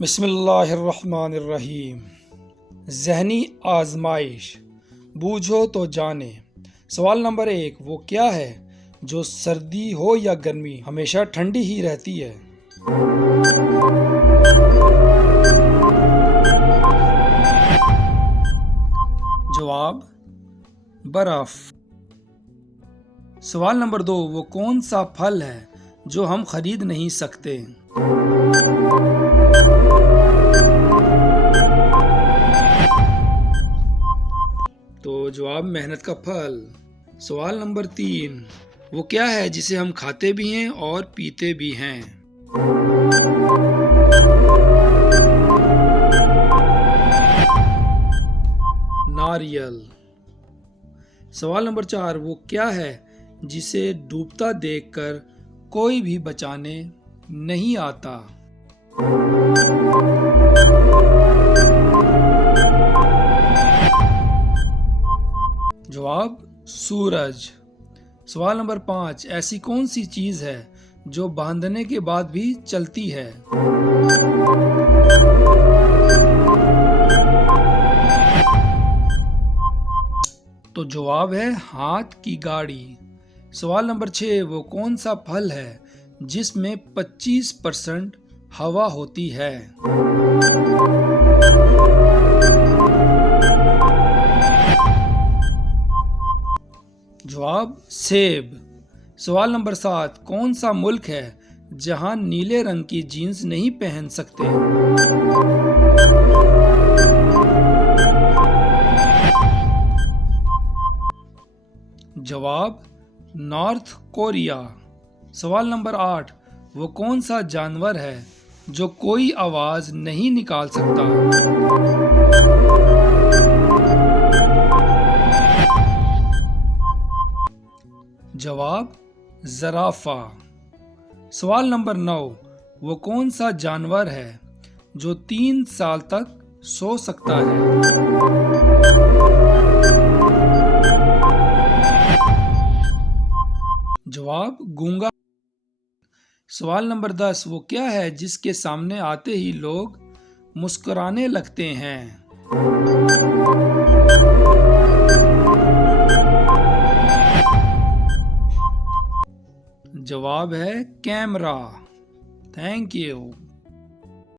बिस्मिल्लाहिर्रहमानिर्रहीम। ज़हनी आजमाइश, बूझो तो जाने। सवाल नंबर 1, वो क्या है जो सर्दी हो या गर्मी हमेशा ठंडी ही रहती है? जवाब बर्फ। सवाल नंबर 2, वो कौन सा फल है जो हम खरीद नहीं सकते? तो जवाब मेहनत का फल। सवाल नंबर 3, वो क्या है जिसे हम खाते भी हैं और पीते भी हैं? नारियल। सवाल नंबर 4, वो क्या है जिसे डूबता देखकर कोई भी बचाने नहीं आता? जवाब सूरज। सवाल नंबर 5, ऐसी कौन सी चीज है जो बांधने के बाद भी चलती है? तो जवाब है हाथ की गाड़ी। सवाल नंबर 6, वो कौन सा फल है जिसमें 25% हवा होती है? जवाब सेब। सवाल नंबर 7, कौन सा मुल्क है जहां नीले रंग की जीन्स नहीं पहन सकते? जवाब नॉर्थ कोरिया। सवाल नंबर 8, वो कौन सा जानवर है जो कोई आवाज नहीं निकाल सकता? जवाब ज़राफ़ा। सवाल नंबर 9, वो कौन सा जानवर है जो 3 साल तक सो सकता है? जवाब गूंगा। सवाल नंबर 10, वो क्या है जिसके सामने आते ही लोग मुस्कुराने लगते हैं? जवाब है कैमरा। Thank you.